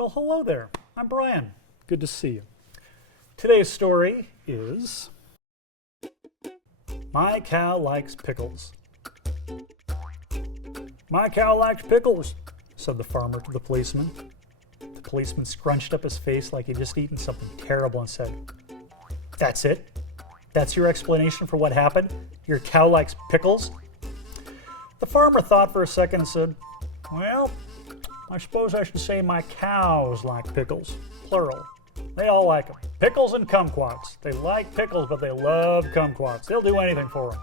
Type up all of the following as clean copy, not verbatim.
Well, hello there. I'm Brian. Good to see you. Today's story is My Cow Likes Pickles. My cow likes pickles, said the farmer to the policeman. The policeman scrunched up his face like he'd just eaten something terrible and said, "That's it? That's your explanation for what happened? Your cow likes pickles?" The farmer thought for a second and said, "Well, I suppose I should say my cows like pickles, plural. They all like them. Pickles and kumquats. They like pickles, but they love kumquats. They'll do anything for them."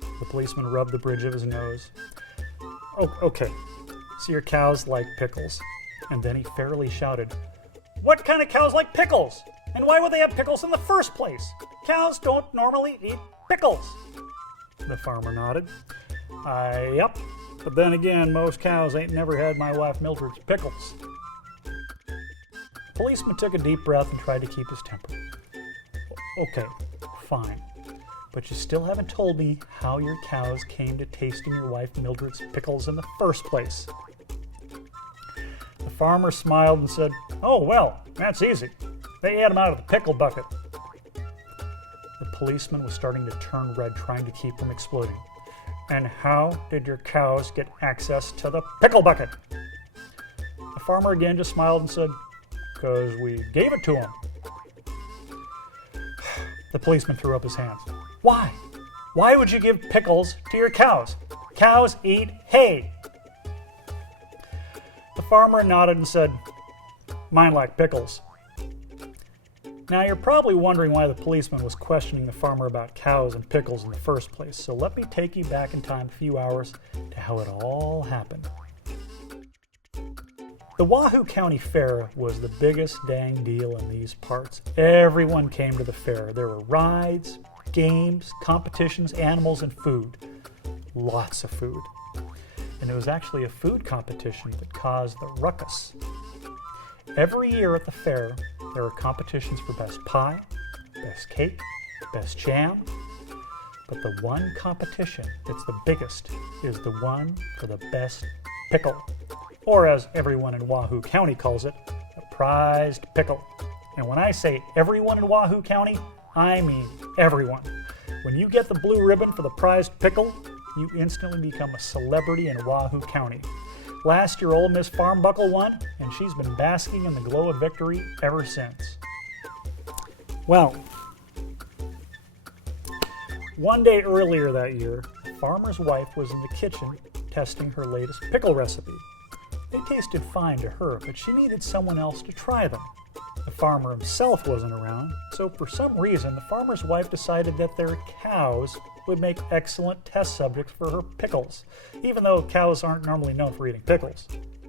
The policeman rubbed the bridge of his nose. "Oh, okay, so your cows like pickles." And then he fairly shouted, "What kind of cows like pickles? And why would they have pickles in the first place? Cows don't normally eat pickles." The farmer nodded. Yep, but then again, most cows ain't never had my wife Mildred's pickles." The policeman took a deep breath and tried to keep his temper. "Okay, fine, but you still haven't told me how your cows came to tasting your wife Mildred's pickles in the first place." The farmer smiled and said, "Oh, well, that's easy. They ate them out of the pickle bucket." The policeman was starting to turn red, trying to keep from exploding. "And how did your cows get access to the pickle bucket?" The farmer again just smiled and said, "'Cause we gave it to them." The policeman threw up his hands. "Why? Why would you give pickles to your cows? Cows eat hay." The farmer nodded and said, "Mine like pickles." Now, you're probably wondering why the policeman was questioning the farmer about cows and pickles in the first place, so let me take you back in time a few hours to how it all happened. The Wahoo County Fair was the biggest dang deal in these parts. Everyone came to the fair. There were rides, games, competitions, animals, and food. Lots of food. And it was actually a food competition that caused the ruckus. Every year at the fair, there are competitions for best pie, best cake, best jam, but the one competition that's the biggest is the one for the best pickle, or as everyone in Wahoo County calls it, a prized pickle. And when I say everyone in Wahoo County, I mean everyone. When you get the blue ribbon for the prized pickle, you instantly become a celebrity in Wahoo County. Last year, Ole Miss Farmbuckle won, and she's been basking in the glow of victory ever since. Well, one day earlier that year, the farmer's wife was in the kitchen testing her latest pickle recipe. They tasted fine to her, but she needed someone else to try them. The farmer himself wasn't around, so for some reason, the farmer's wife decided that their cows would make excellent test subjects for her pickles, even though cows aren't normally known for eating pickles.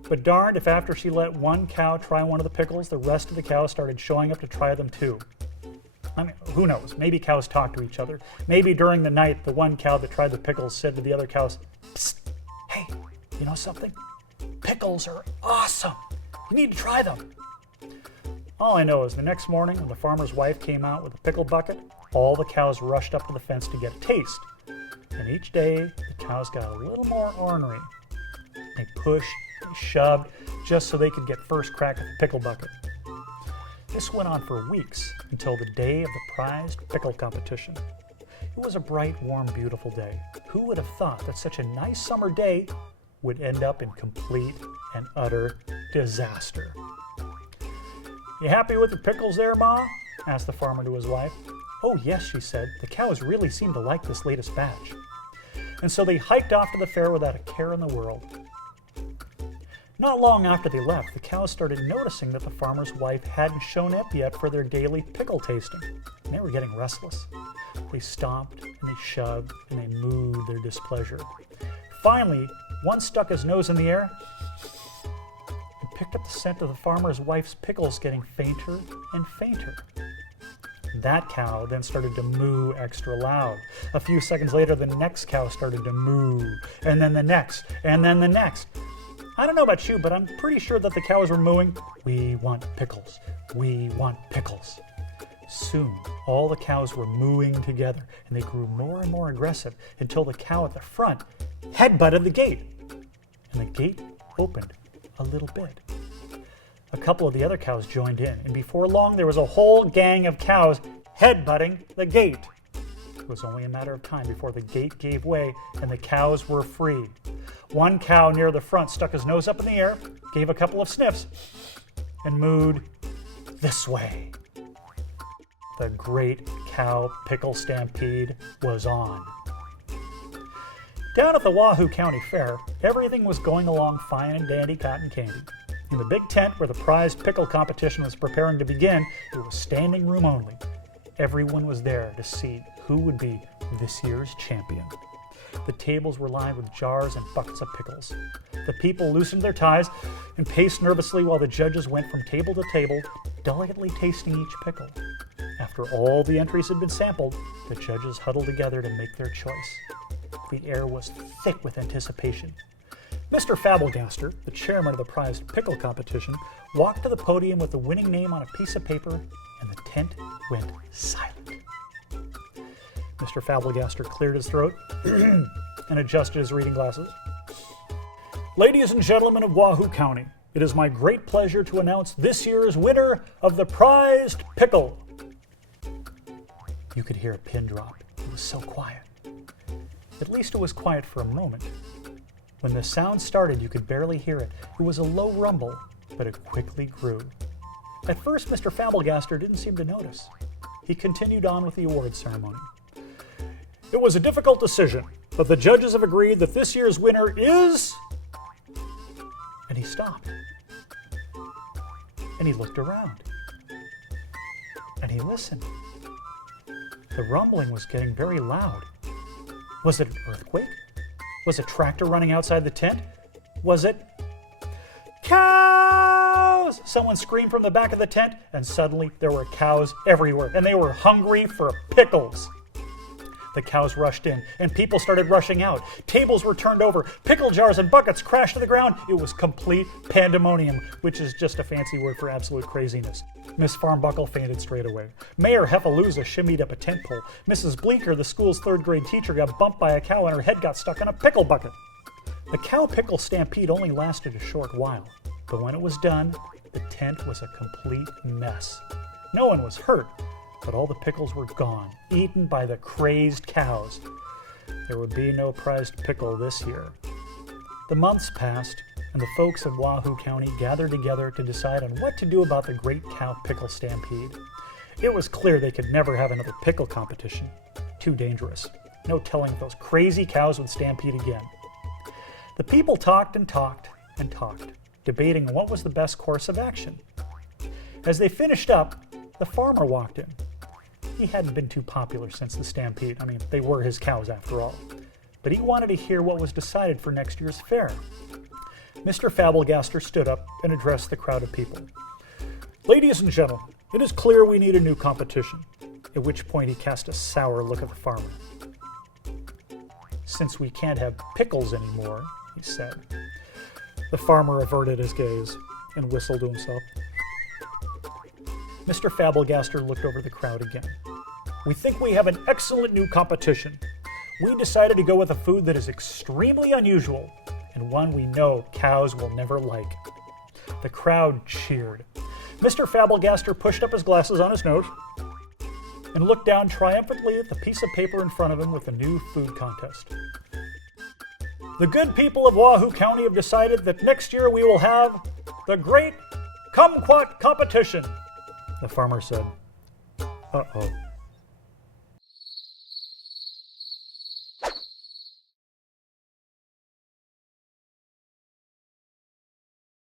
But darned if after she let one cow try one of the pickles, the rest of the cows started showing up to try them too. I mean, who knows? Maybe cows talk to each other. Maybe during the night, the one cow that tried the pickles said to the other cows, "Psst, hey, you know something? Pickles are awesome. You need to try them." All I know is the next morning when the farmer's wife came out with a pickle bucket, all the cows rushed up to the fence to get a taste. And each day, the cows got a little more ornery. They pushed, they shoved, just so they could get first crack at the pickle bucket. This went on for weeks until the day of the prized pickle competition. It was a bright, warm, beautiful day. Who would have thought that such a nice summer day would end up in complete and utter disaster? "You happy with the pickles there, Ma?" asked the farmer to his wife. "Oh, yes," she said. "The cows really seem to like this latest batch." And so they hiked off to the fair without a care in the world. Not long after they left, the cows started noticing that the farmer's wife hadn't shown up yet for their daily pickle tasting, and they were getting restless. They stomped, and they shoved, and they mooed their displeasure. Finally, one stuck his nose in the air and picked up the scent of the farmer's wife's pickles getting fainter and fainter. That cow then started to moo extra loud. A few seconds later, the next cow started to moo, and then the next, and then the next. I don't know about you, but I'm pretty sure that the cows were mooing, "We want pickles, we want pickles." Soon, all the cows were mooing together, and they grew more and more aggressive until the cow at the front headbutted the gate. and the gate opened a little bit. A couple of the other cows joined in, and before long there was a whole gang of cows headbutting the gate. It was only a matter of time before the gate gave way and the cows were free. One cow near the front stuck his nose up in the air, gave a couple of sniffs, and mooed, "This way." The great cow pickle stampede was on. Down at the Wahoo County Fair, everything was going along fine and dandy cotton candy. In the big tent where the prize pickle competition was preparing to begin, it was standing room only. Everyone was there to see who would be this year's champion. The tables were lined with jars and buckets of pickles. The people loosened their ties and paced nervously while the judges went from table to table, delicately tasting each pickle. After all the entries had been sampled, the judges huddled together to make their choice. The air was thick with anticipation. Mr. Fabelgaster, the chairman of the prized pickle competition, walked to the podium with the winning name on a piece of paper, and the tent went silent. Mr. Fabelgaster cleared his throat and adjusted his reading glasses. "Ladies and gentlemen of Wahoo County, it is my great pleasure to announce this year's winner of the prized pickle." You could hear a pin drop. It was so quiet. At least it was quiet for a moment. When the sound started, you could barely hear it. It was a low rumble, but it quickly grew. At first, Mr. Fabelgaster didn't seem to notice. He continued on with the award ceremony. "It was a difficult decision, but the judges have agreed that this year's winner is..." And he stopped. And he looked around. And he listened. The rumbling was getting very loud. Was it an earthquake? Was a tractor running outside the tent? Was it... "Cows!" Someone screamed from the back of the tent, and suddenly there were cows everywhere, and they were hungry for pickles. The cows rushed in, and people started rushing out. Tables were turned over. Pickle jars and buckets crashed to the ground. It was complete pandemonium, which is just a fancy word for absolute craziness. Miss Farnbuckle fainted straight away. Mayor Heffalooza shimmied up a tent pole. Mrs. Bleecker, the school's third-grade teacher, got bumped by a cow, and her head got stuck in a pickle bucket. The cow pickle stampede only lasted a short while, but when it was done, the tent was a complete mess. No one was hurt, but all the pickles were gone, eaten by the crazed cows. There would be no prized pickle this year. The months passed, and the folks of Wahoo County gathered together to decide on what to do about the great cow pickle stampede. It was clear they could never have another pickle competition. Too dangerous. No telling if those crazy cows would stampede again. The people talked and talked and talked, debating what was the best course of action. As they finished up, the farmer walked in. He hadn't been too popular since the stampede. I mean, they were his cows after all. But he wanted to hear what was decided for next year's fair. Mr. Fabelgaster stood up and addressed the crowd of people. "Ladies and gentlemen, it is clear we need a new competition." At which point he cast a sour look at the farmer. "Since we can't have pickles anymore," he said. The farmer averted his gaze and whistled to himself. Mr. Fabelgaster looked over the crowd again. "We think we have an excellent new competition. We decided to go with a food that is extremely unusual and one we know cows will never like." The crowd cheered. Mr. Fabelgaster pushed up his glasses on his nose and looked down triumphantly at the piece of paper in front of him with the new food contest. "The good people of Wahoo County have decided that next year we will have the great kumquat competition," the farmer said. Uh-oh.